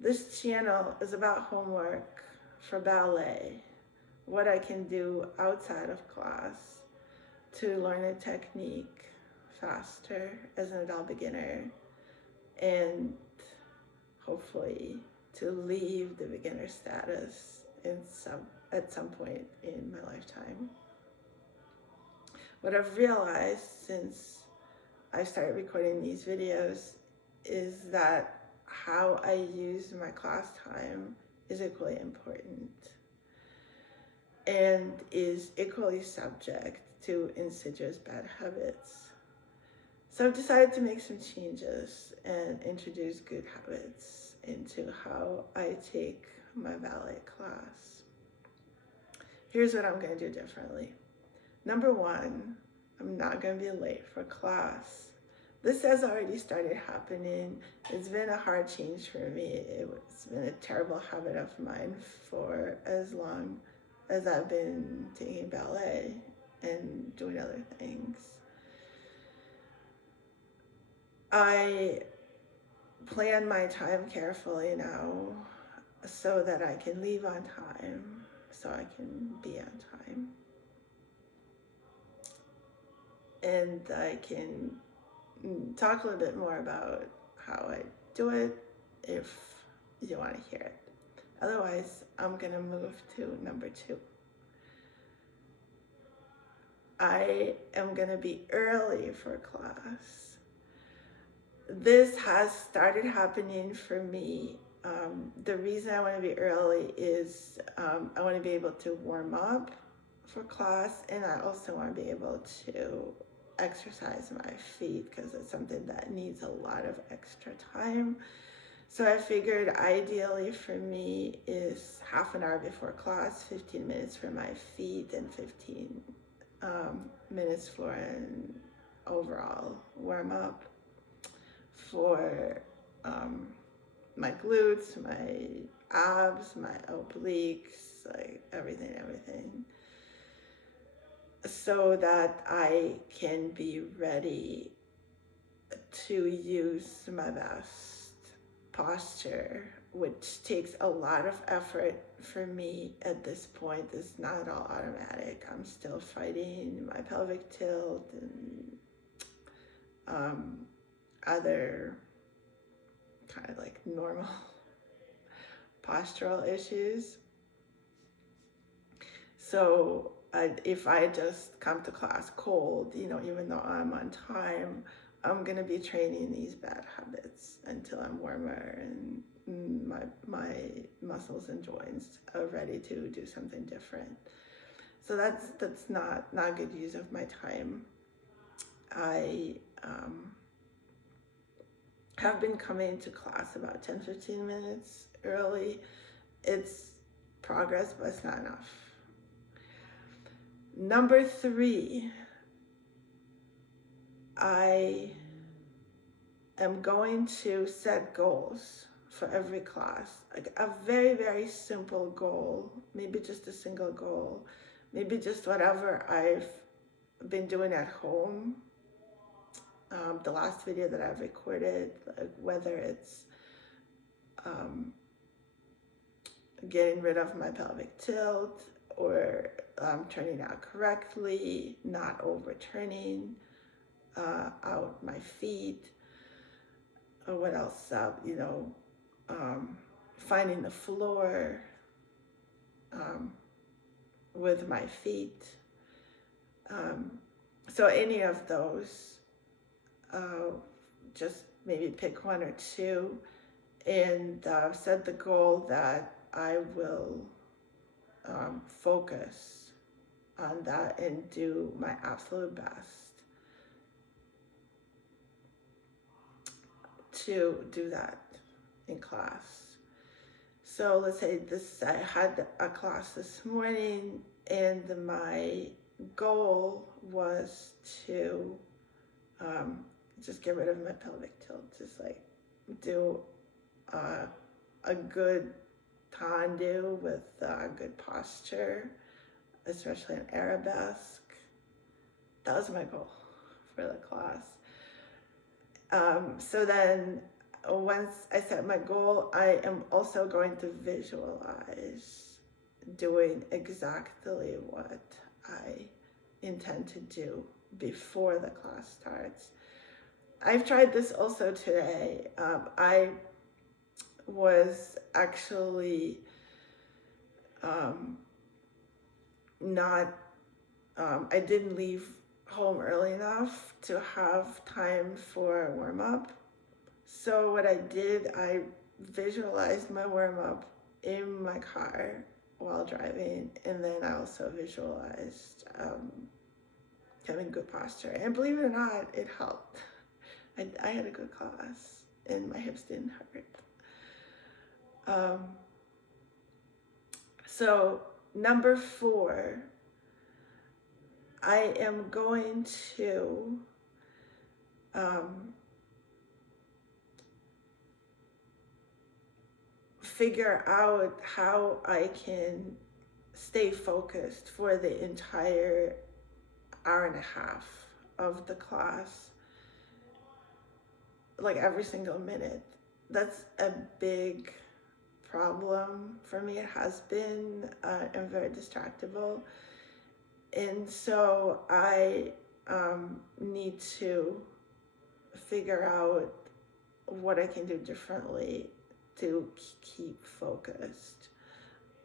This channel is about homework for ballet, what I can do outside of class to learn a technique faster as an adult beginner, and hopefully to leave the beginner status at some point in my lifetime. What I've realized since I started recording these videos is that how I use my class time is equally important and is equally subject to insidious bad habits. So I've decided to make some changes and introduce good habits into how I take my ballet class. Here's what I'm going to do differently. Number one, I'm not going to be late for class. This has already started happening. It's been a hard change for me. It's been a terrible habit of mine for as long as I've been taking ballet and doing other things. I plan my time carefully now so that I can leave on time, so I can be on time. And I can talk a little bit more about how I do it if you want to hear it. Otherwise, I'm going to move to number two. I am going to be early for class. This has started happening for me. The reason I want to be early is I want to be able to warm up for class, and I also want to be able to exercise my feet because it's something that needs a lot of extra time. So I figured ideally for me is half an hour before class, 15 minutes for my feet, and 15 minutes for an overall warm up for my glutes, my abs, my obliques, like everything, so that I can be ready to use my best posture, which takes a lot of effort for me at this point. It's not all automatic. I'm still fighting my pelvic tilt and other kind of like normal postural issues. So if I just come to class cold, even though I'm on time, I'm gonna be training these bad habits until I'm warmer and my muscles and joints are ready to do something different. So that's not good use of my time. I have been coming to class about 10-15 minutes early. It's progress, but it's not enough. Number three, I am going to set goals for every class, like a very, very simple goal, maybe just a single goal, maybe just whatever I've been doing at home. The last video that I've recorded, like whether it's getting rid of my pelvic tilt or turning out correctly, not overturning out my feet, or what else, finding the floor with my feet. So any of those, just maybe pick one or two and set the goal that I will focus on that and do my absolute best to do that in class. So let's say I had a class this morning and my goal was to just get rid of my pelvic tilt, just like do a good tendu with good posture, especially an arabesque. That was my goal for the class. So then once I set my goal, I am also going to visualize doing exactly what I intend to do before the class starts. I've tried this also today. I was actually not, I didn't leave home early enough to have time for warm up. So what I did, I visualized my warm up in my car while driving, and then I also visualized having good posture. And believe it or not, it helped. I had a good class, and my hips didn't hurt. So number 4, I am going to figure out how I can stay focused for the entire hour and a half of the class, like every single minute. That's a big problem for me. It has been. I'm very distractible, and so I need to figure out what I can do differently to keep focused.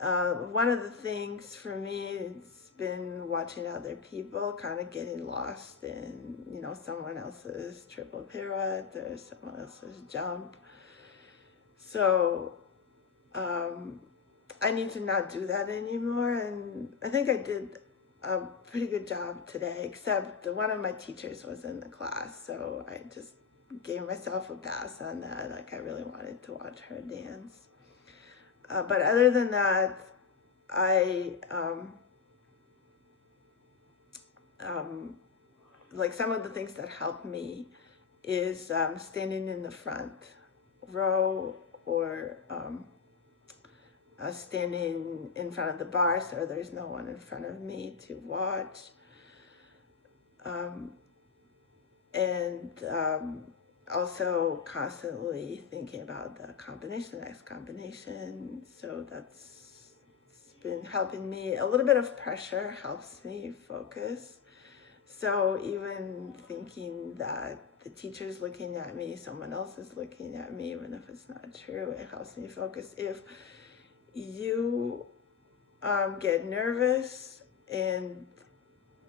One of the things for me has been watching other people kind of getting lost in, someone else's triple pirouette or someone else's jump. So I need to not do that anymore, and I think I did a pretty good job today, except one of my teachers was in the class, so I just gave myself a pass on that. Like, I really wanted to watch her dance. But other than that, I like, some of the things that help me is standing in the front row, or standing in front of the bar so there's no one in front of me to watch, and also constantly thinking about the next combination. So that's been helping me. A little bit of pressure helps me focus. So even thinking that the teacher's looking at me, someone else is looking at me, even if it's not true, it helps me focus. If you get nervous and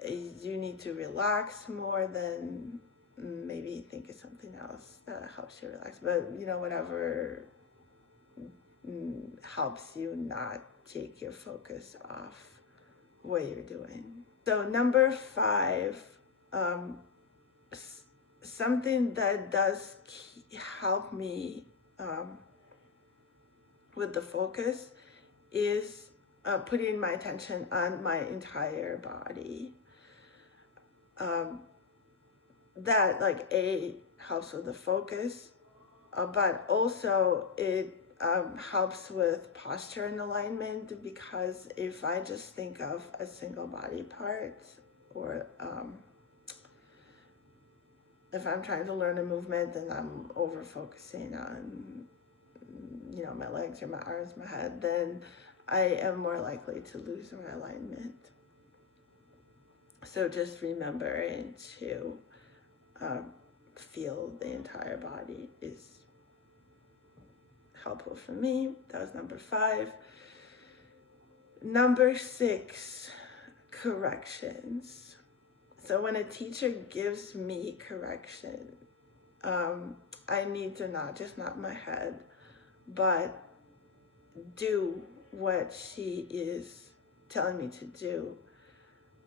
you need to relax more, then maybe think of something else that helps you relax. But whatever helps you not take your focus off what you're doing. So number 5, something that does help me with the focus is putting my attention on my entire body. That, like, helps with the focus, but also it helps with posture and alignment, because if I just think of a single body part, or if I'm trying to learn a movement and I'm over focusing on my legs or my arms, my head, then I am more likely to lose my alignment. So just remembering to feel the entire body is helpful for me. That was number 5. Number 6, corrections. So when a teacher gives me correction, I need to not just nod my head, but do what she is telling me to do.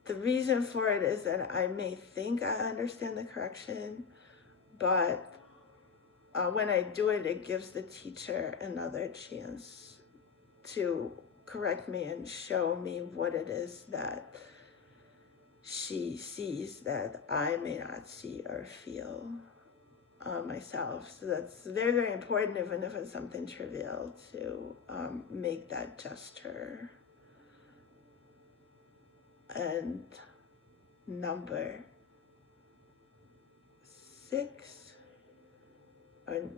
The reason for it is that I may think I understand the correction, but when I do it, it gives the teacher another chance to correct me and show me what it is that she sees that I may not see or feel myself. So that's very, very important, even if it's something trivial, to make that gesture. And number 6,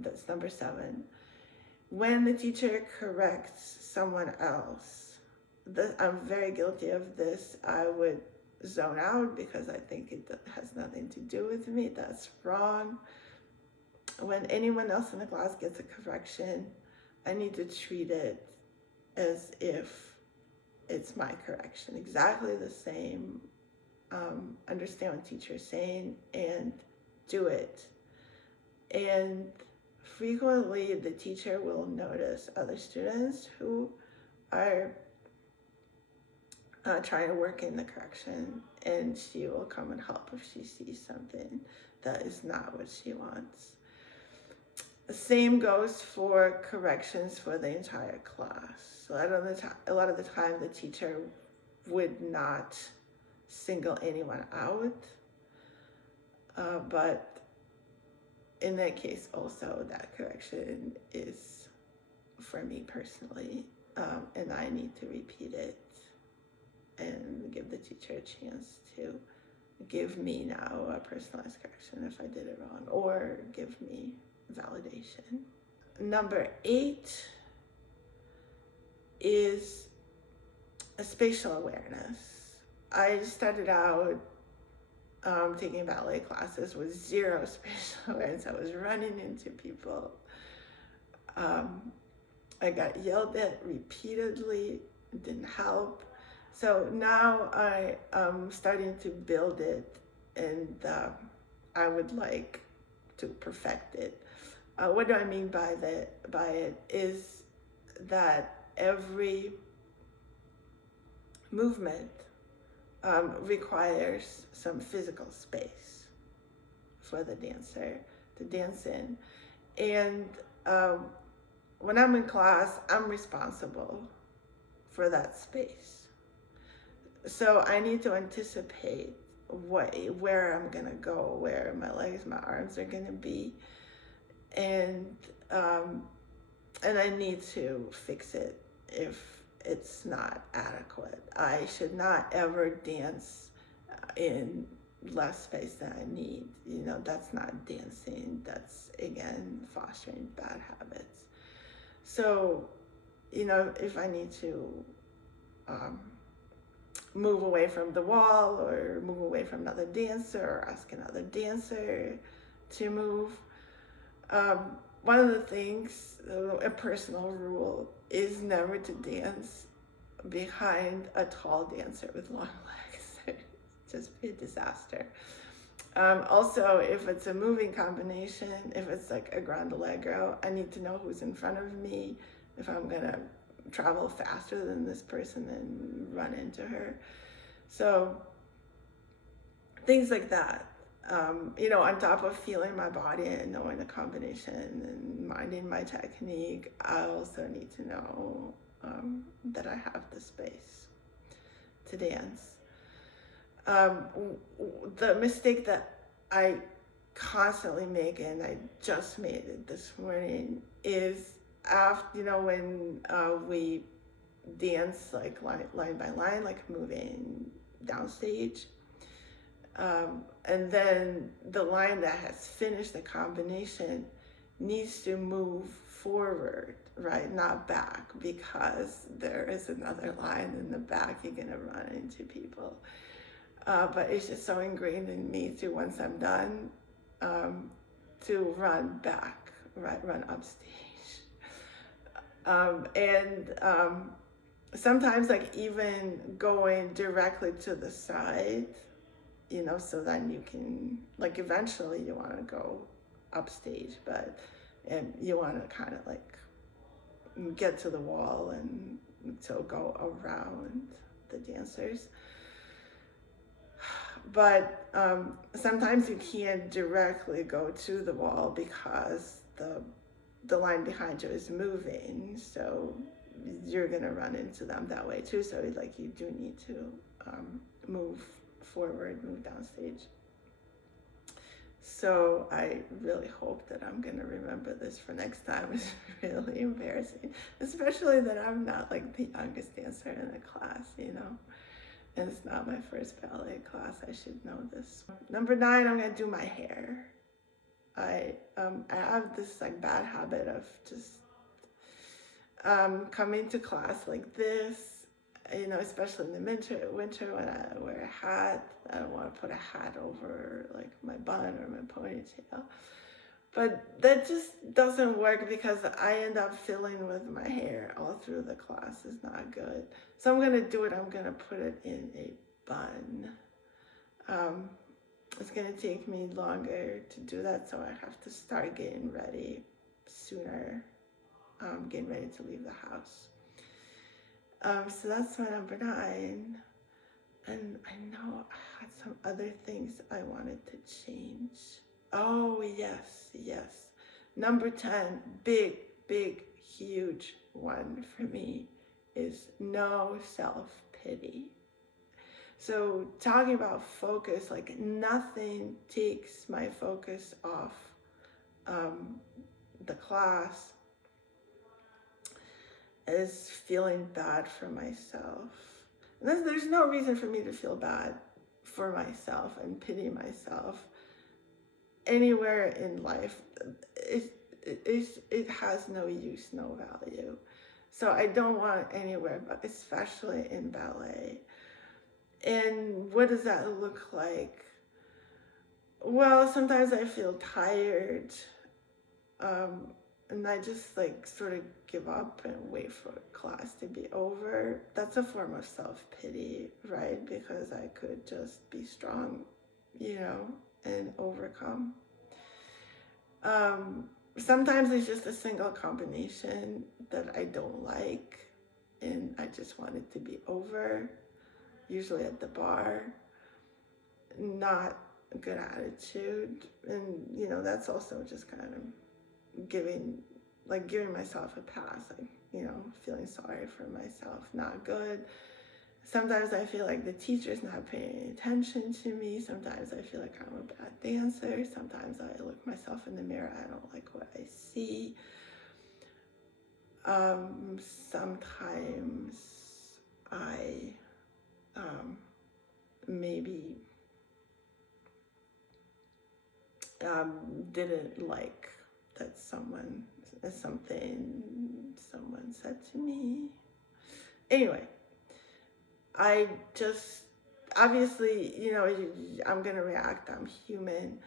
that's number 7. When the teacher corrects someone else, I'm very guilty of this. I would zone out because I think it has nothing to do with me. That's wrong. When anyone else in the class gets a correction, I need to treat it as if it's my correction, exactly the same. Understand what the teacher is saying and do it. And frequently the teacher will notice other students who are trying to work in the correction, and she will come and help if she sees something that is not what she wants. The same goes for corrections for the entire class. So a lot of the time the teacher would not single anyone out, but in that case also that correction is for me personally, and I need to repeat it and give the teacher a chance to give me now a personalized correction if I did it wrong, or give me validation. Number 8 is a spatial awareness. I started out taking ballet classes with 0 spatial awareness. I was running into people. I got yelled at repeatedly. It didn't help. So now I am starting to build it, and I would like to perfect it. What do I mean by it is that every movement requires some physical space for the dancer to dance in. And when I'm in class, I'm responsible for that space. So I need to anticipate where I'm gonna go, where my legs, my arms are gonna be, and I need to fix it if it's not adequate. I should not ever dance in less space than I need. That's not dancing. That's, again, fostering bad habits. So, if I need to move away from the wall, or move away from another dancer, or ask another dancer to move. One of the things, a personal rule, is never to dance behind a tall dancer with long legs. Just be a disaster. Also, if it's a moving combination, if it's like a grand allegro, I need to know who's in front of me, if I'm gonna travel faster than this person and run into her. So things like that. On top of feeling my body and knowing the combination and minding my technique, I also need to know that I have the space to dance. The mistake that I constantly make, and I just made it this morning, is after, when we dance like line by line, like moving downstage, and then the line that has finished the combination needs to move forward, right, not back, because there is another line in the back. You're gonna run into people, but it's just so ingrained in me to, once I'm done, to run back, right, run upstage. Sometimes, like, even going directly to the side, so then you can, like, eventually you want to go upstage, but you want to kind of like get to the wall and so go around the dancers. But sometimes you can't directly go to the wall because the line behind you is moving, so you're gonna run into them that way too. So like, you do need to move forward, move downstage. So I really hope that I'm gonna remember this for next time. It's really embarrassing, especially that I'm not like the youngest dancer in the class, and it's not my first ballet class. I should know this. Number 9, I'm gonna do my hair. I have this like bad habit of just coming to class like this, you know, especially in the winter when I wear a hat. I don't want to put a hat over like my bun or my ponytail. But that just doesn't work because I end up filling with my hair all through the class. It's not good. So I'm going to do it. I'm going to put it in a bun. It's going to take me longer to do that, so I have to start getting ready sooner, getting ready to leave the house. So that's my number 9. And I know I had some other things I wanted to change. Oh, yes, yes. Number 10, big, huge one for me is no self-pity. So talking about focus, like nothing takes my focus off the class is feeling bad for myself. And there's no reason for me to feel bad for myself and pity myself anywhere in life. It has no use, no value. So I don't want it anywhere, but especially in ballet. And what does that look like? Well, sometimes I feel tired, and I just like sort of give up and wait for class to be over. That's a form of self-pity, right? Because I could just be strong, you know, and overcome. Sometimes it's just a single combination that I don't like, and I just want it to be over, usually at the bar. Not a good attitude, and you know, that's also just kind of giving myself a pass, like, you know, feeling sorry for myself. Not good. Sometimes I feel like the teacher's not paying attention to me. Sometimes I feel like I'm a bad dancer. Sometimes I look myself in the mirror, I don't like what I see. Sometimes I maybe didn't like that something someone said to me. Anyway, I just, obviously, you know, I'm gonna react, I'm human,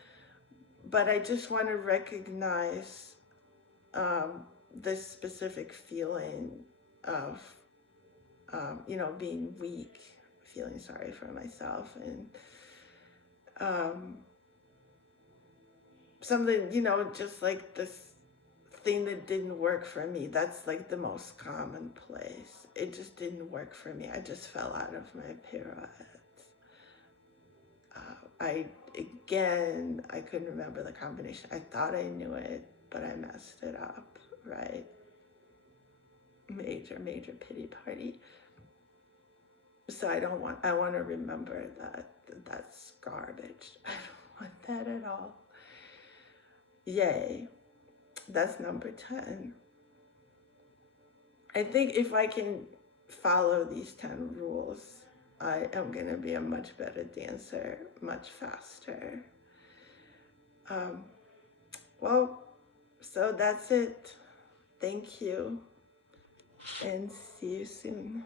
but I just want to recognize this specific feeling of, you know, being weak, feeling sorry for myself, and something, you know, just like this thing that didn't work for me. That's like the most commonplace. It just didn't work for me. I just fell out of my pirouettes. I couldn't remember the combination. I thought I knew it, but I messed it up, right? Major pity party. So I want to remember that's garbage. I don't want that at all. Yay. That's number 10. I think if I can follow these 10 rules, I am going to be a much better dancer, much faster. Well, so that's it. Thank you, and see you soon.